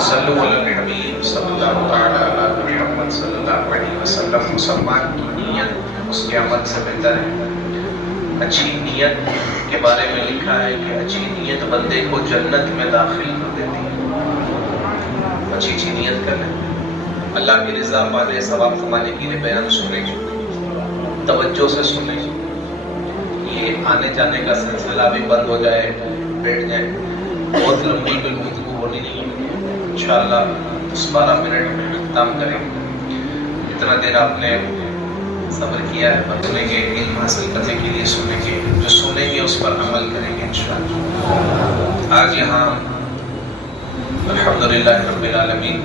صلو علی الحبیب صلی اللہ تعالی علی محمد صلی اللہ علیہ وسلم۔ مسلمان کی نیت اس کے عمل سے بہتر ہے۔ اچھی نیت کے بارے میں لکھا ہے کہ اچھی نیت بندے کو جنت میں داخل کر دیتی ہے۔ اچھی نیت کر لیں، اللہ کی رضا پانے، ثواب کمانے کے لیے بیان سنیں، توجہ سے سنیں، یہ آنے جانے کا سلسلہ بھی بند ہو جائے، بیٹھ جائے، بہت لمبی کوئی گفتگو ہونی نہیں ہے، انشاءاللہ 10-12 منٹ میں ختم کریں۔ اتنا دیر آپ نے صبر کیا ہے، سنیں گے، علم حاصل کرنے کے لیے سنیں گے، جو سنیں گے اس پر عمل کریں گے انشاءاللہ۔ آج یہاں الحمدللہ رب العالمین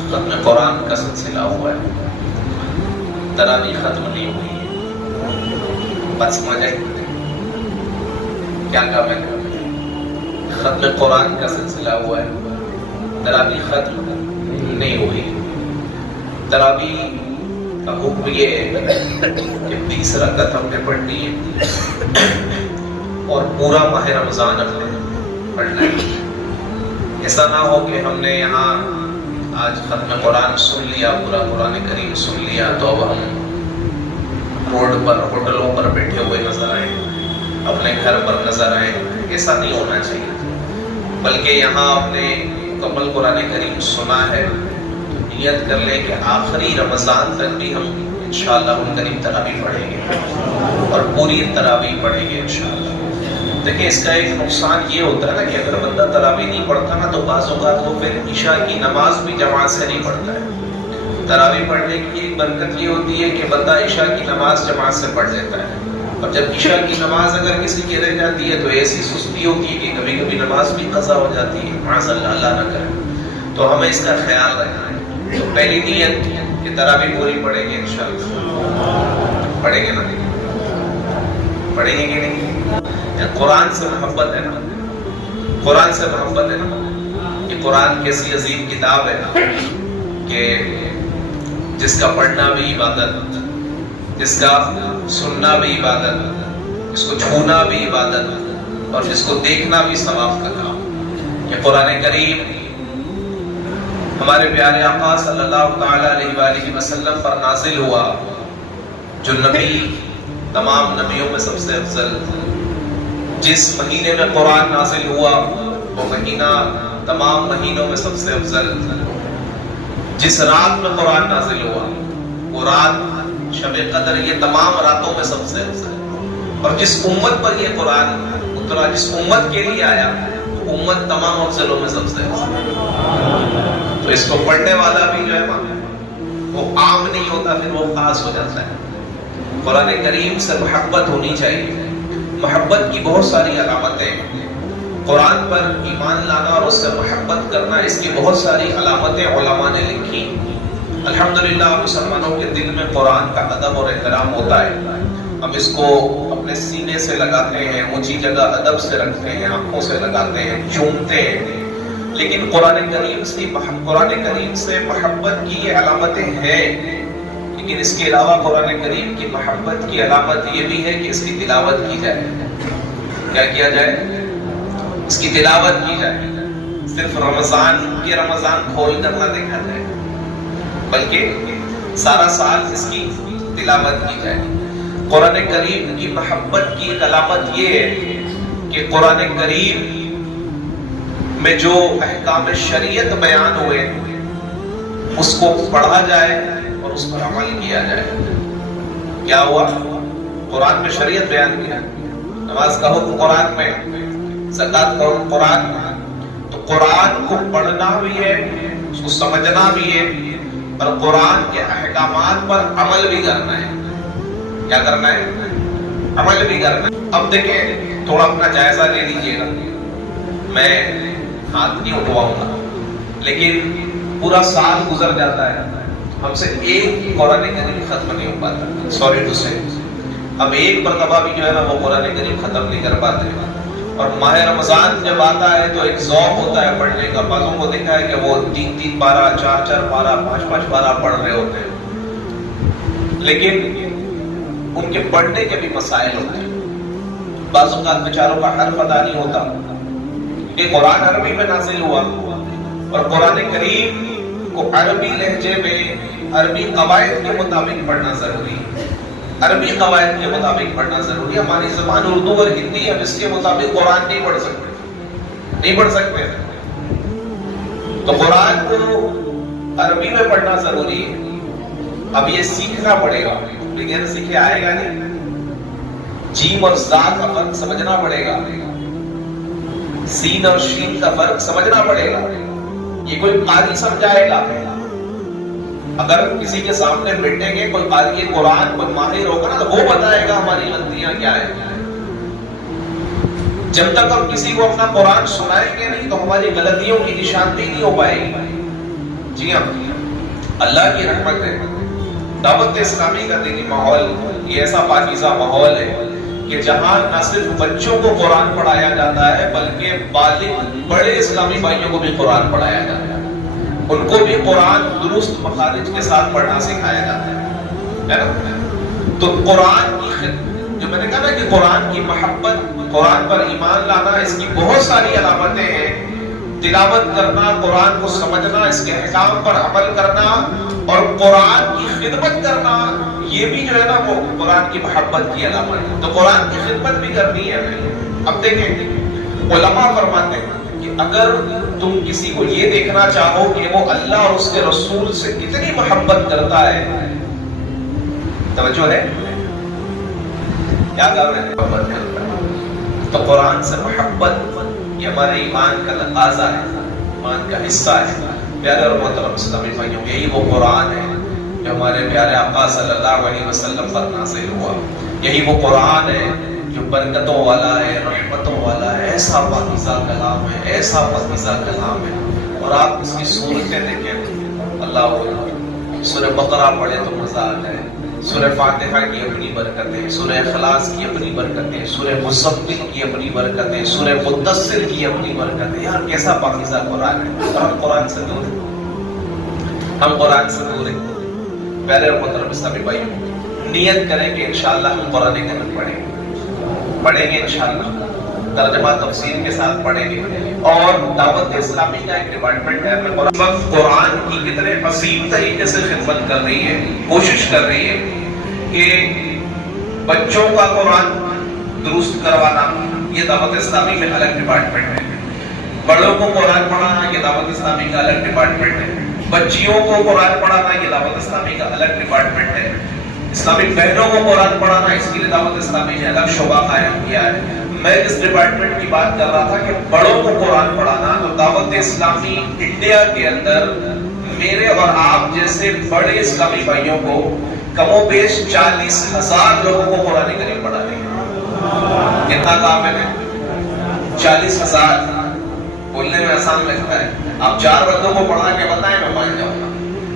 ختم قرآن کا سلسلہ ہوا ہے، تراویح ختم نہیں ہوئی ہے، بات سمجھ آئی کیا کام ہے؟ ختم قرآن کا سلسلہ ہوا ہے، تراویح ختم نہیں ہوئی۔ تراویح کا حکم یہ ہے کہ 20 رکعت ہم نے پڑھنی ہے اور پورا ماہ رمضان ہم نے پڑھنا ہے۔ ایسا نہ ہو کہ ہم نے یہاں آج ختم قرآن سن لیا، پورا قرآن کریم سن لیا، تو اب ہم روڈ پر، ہوٹلوں پر بیٹھے ہوئے نظر آئیں، اپنے گھر پر نظر آئیں۔ ایسا نہیں ہونا چاہیے، بلکہ یہاں آپ نے مکمل قرآن کریم سنا ہے تو نیت کر لیں کہ آخری رمضان تک بھی ہم انشاءاللہ کریم تراویح پڑھیں گے اور پوری تراویح پڑھیں گے انشاءاللہ۔ دیکھیں اس کا ایک نقصان یہ ہوتا ہے نا کہ اگر بندہ تراویح نہیں پڑھتا نا تو بعض اوقات وہ پھر عشاء کی نماز بھی جماعت سے نہیں پڑھتا ہے۔ تراویح پڑھنے کی ایک برکت یہ ہوتی ہے کہ بندہ عشاء کی نماز جماعت سے پڑھ لیتا ہے، اور جب عشاء کی نماز اگر کسی کی رہ جاتی ہے تو ایسی سستی ہوتی ہے کہ کبھی کبھی نماز بھی قضا ہو جاتی ہے، معاذ اللہ، اللہ نہ کرے۔ تو ہمیں اس کا خیال رکھنا ہے۔ تو پہلی نیت کہ تراویح پوری پڑھیں گے انشاءاللہ، پڑھیں گے نا؟ پڑھیں گے کہ نہیں؟ قرآن سے محبت ہے نا، قرآن سے محبت ہے نا، کہ قرآن کیسی عظیم کتاب ہے کہ جس کا پڑھنا بھی عبادت، جس کا سننا بھی عبادت، جس کو چھونا بھی عبادت، اور جس کو دیکھنا بھی ثواب کا کام۔ کہ قرآن کریم ہمارے پیارے آقا صلی اللہ تعالی علیہ وآلہ وسلم پر نازل ہوا، جو نبی تمام نبیوں میں سب سے افضل، جس مہینے میں قرآن نازل ہوا وہ مہینہ تمام مہینوں میں سب سے افضل، جس رات میں قرآن نازل ہوا وہ رات شب قدر، یہ تمام راتوں میں سب سے افضل، اور جس امت پر یہ قرآن اترا، جس امت کے لیے آیا، وہ امت تمام افضلوں میں سب سے افضل۔ تو اس کو پڑھنے والا بھی جو ہے وہ عام نہیں ہوتا، پھر وہ خاص ہو جاتا ہے۔ قرآن کریم سے محبت ہونی چاہیے۔ محبت کی بہت ساری علامتیں، قرآن پر ایمان لانا اور اس سے محبت کرنا، اس کی بہت ساری علامتیں علماء نے لکھی۔ الحمدللہ مسلمانوں کے دل میں قرآن کا ادب اور احترام ہوتا ہے، ہم اس کو اپنے سینے سے لگاتے ہیں، اونچی جگہ ادب سے رکھتے ہیں، آنکھوں سے لگاتے ہیں، چومتے ہیں، لیکن قرآن کریم سے محبت کی یہ علامتیں ہیں۔ لیکن اس کے علاوہ قرآن کریم کی محبت کی علامت یہ بھی ہے کہ اس کی تلاوت کی جائے۔ کیا کیا جائے؟ اس کی تلاوت کی جائے۔ صرف رمضان کھول کر نہ دیکھا جائے، بلکہ سارا سال اس کی تلاوت کی جائے۔ قرآن کریم کی محبت کی ایک علامت یہ ہے کہ قرآن کریم میں جو احکام شریعت بیان ہوئے اس کو پڑھا جائے اور اس پر عمل کیا جائے۔ کیا ہوا؟ قرآن میں شریعت بیان کیا، نماز کا حکم قرآن میں، زکوٰۃ کا حکم قرآن میں، تو قرآن کو پڑھنا بھی ہے، اس کو سمجھنا بھی ہے، اور قرآن کے احکامات پر عمل بھی کرنا ہے۔ کیا کرنا ہے؟ عمل بھی کرنا ہے۔ اب دیکھیں، تھوڑا اپنا جائزہ لے لیجئے گا، میں ہاتھ نہیں اٹھواؤں گا، لیکن پورا سال گزر جاتا ہے، ہم سے ایک قرآن کریم ختم نہیں ہو پاتا، سوری ٹو سے، اب ایک مرتبہ بھی جو ہے نا وہ قرآن کریم ختم نہیں کر پاتے۔ اور ماہ رمضان جب آتا ہے تو ایک ذوق ہوتا ہے پڑھنے کا، بعضوں کو دیکھا ہے کہ وہ 3 پارہ، 4 پارہ، 5 پارہ پڑھ رہے ہوتے ہیں، لیکن ان کے پڑھنے کے بھی مسائل ہوتے ہیں۔ بعض اوقات بیچاروں کا حرف ادا نہیں ہوتا، کہ قرآن عربی میں نازل ہوا اور قرآن کریم کو عربی لہجے میں عربی قواعد کے مطابق پڑھنا ضروری ہے، عربی قواعد کے مطابق پڑھنا ضروری ہے۔ ہماری زبان اردو اور ہندی ہے، ہم اس کے مطابق قرآن نہیں پڑھ سکتے، تو قرآن کو عربی میں پڑھنا ضروری ہے۔ اب یہ سیکھنا پڑے گا، بغیر سیکھے آئے گا نہیں۔ جیم اور زا کا فرق سمجھنا پڑے گا، سین اور شین کا فرق سمجھنا پڑے گا۔ یہ کوئی قاری سمجھائے گا؟ اگر کسی کے سامنے بیٹھیں گے کوئی قاری قرآن، کوئی ماہر ہوگا نا، تو وہ بتائے گا ہماری غلطیاں کیا ہیں۔ جب تک ہم کسی کو اپنا قرآن سنائیں گے نہیں تو ہماری غلطیوں کی نشاندہی نہیں ہو پائے گی۔ جی ہاں، اللہ کی رحمت ہے، دعوت اسلامی کا دینی ماحول یہ ایسا پاکیزہ ماحول ہے کہ جہاں نہ صرف بچوں کو قرآن پڑھایا جاتا ہے بلکہ بالغ بڑے اسلامی بھائیوں کو بھی قرآن پڑھایا جاتا ہے، ان کو بھی قرآن درست مخارج کے ساتھ پڑھنا سکھایا جاتا ہے نا؟ تو قرآن کی جو میں نے کہا نا کہ قرآن کی محبت، قرآن پر ایمان لانا، اس کی بہت ساری علامتیں ہیں۔ تلاوت کرنا، قرآن کو سمجھنا، اس کے احکام پر عمل کرنا اور قرآن کی خدمت کرنا، یہ بھی جو ہے نا وہ قرآن کی محبت کی علامت ہے۔ تو قرآن کی خدمت بھی کرنی ہے ہمیں۔ اب دیکھیں، علماء فرماتے ہیں کہ اگر تم کسی کو یہ دیکھنا چاہو کہ وہ اللہ اور اس کے رسول سے کتنی محبت کرتا ہے، توجہ ہے کیا کر رہے ہیں، محبت کرتا ہے، تو قرآن سے محبت یہ ہمارے ایمان کا تقاضا ہے، ایمان کا حصہ ہے۔ پیارے اور محترم اسلامی بھائیوں، یہی وہ قرآن ہے جو ہمارے پیارے آقا صلی اللہ علیہ وسلم پر نازل ہوا، یہی وہ قرآن ہے جو برکتوں والا ہے، رحمتوں والا ہے، ایسا پاکیزہ کلام ہے، ایسا پاکیزہ کلام ہے۔ اور آپ اس کی صورتیں دیکھیں، اللہ سورہ بقرہ پڑھے تو مزہ آ جائے، سورہ فاتحہ کی اپنی برکتیں، سورہ اخلاص کی اپنی برکتیں، سورہ مزمل کی اپنی برکتیں، سورہ مدثر کی اپنی برکتیں۔ یار کیسا پاکیزہ قرآن ہے، اور ہم قرآن سے دور ہیں، ہم قرآن سے دور ہیں۔ پیارے اور محترم اسلامی بھائیوں، نیت کریں کہ انشاءاللہ ہم قرآن کریم پڑھیں گے انشاءاللہ، ترجمہ تفسیر کے ساتھ پڑھیں گے۔ اور دعوت اسلامی کا ایک ڈپارٹمنٹ ہے، قرآن کی کتنے عظیم طریقے سے خدمت کر رہی ہے، کوشش کر رہی ہے کہ بچوں کا قرآن درست کروانا، یہ دعوت اسلامی میں الگ ڈپارٹمنٹ ہے۔ بڑوں کو قرآن پڑھانا، یہ دعوت اسلامی کا الگ ڈپارٹمنٹ ہے۔ بچیوں کو قرآن پڑھانا، یہ دعوت اسلامی کا الگ ڈپارٹمنٹ ہے۔ اسلامی بہنوں کو قرآن پڑھانا، اس کے لیے دعوت اسلامی نے الگ شعبہ قائم کیا ہے۔ میں اس ڈپارٹمنٹ کی بات کر رہا تھا کہ بڑوں کو قرآن پڑھانا، تو دعوت اسلامی انڈیا کے اندر میرے اور آپ جیسے بڑے اسلامی بھائیوں کو کم و بیش 40,000 لوگوں کو قرآن کریم پڑھانے ہیں۔ کتنا کام ہے؟ 40,000۔ بولنے میں آسان لگتا ہے، آپ 4 بندوں کو پڑھا کے بتائیں میں مان جاؤں گا۔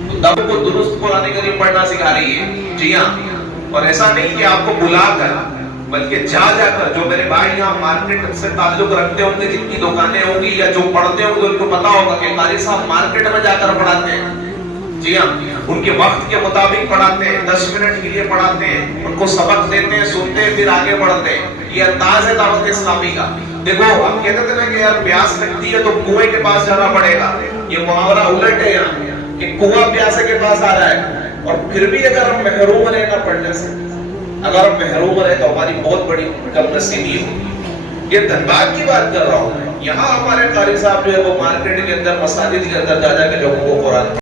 تو دعوت کو درست قرآن کریم پڑھنا سکھا رہی ہے، جی ہاں۔ اور ایسا نہیں کہ آپ کو بلا کر، بلکہ جا کر، جو میرے بھائی یہاں مارکیٹ سے تعلق رکھتے ہوں گے، جن کی دکانیں ہوں گی یا جو پڑھتے ہوں گے، ان کو پتا ہوگا کہ قاری صاحب مارکیٹ میں جا کر پڑھاتے ہیں، جی ہاں، ان کے وقت کے مطابق پڑھاتے ہیں، 10 منٹ کے لیے پڑھاتے ہیں، ان کو سبق دیتے ہیں، سنتے ہیں، پھر آگے بڑھتے ہیں۔ یہ انداز ہے دعوت اسلامی کا۔ دیکھو ہم کہتے تھے نا کہ یار پیاس لگتی ہے تو کنویں کے پاس جانا پڑے گا، یہ محاورہ الٹ ہے یہاں کہ کنواں پیاسے کے پاس آ رہا ہے، اور پھر بھی اگر ہم محروم رہے نہ پڑھنے سے، اگر ہم محروم رہے تو ہماری بہت بڑی کم نصیبی ہوگی۔ یہ دھنباد کی بات کر رہا ہوں، یہاں ہمارے قاری صاحب جو ہے وہ مارکیٹ کے اندر، مساجد کے اندر جا کے لوگوں کو قرآن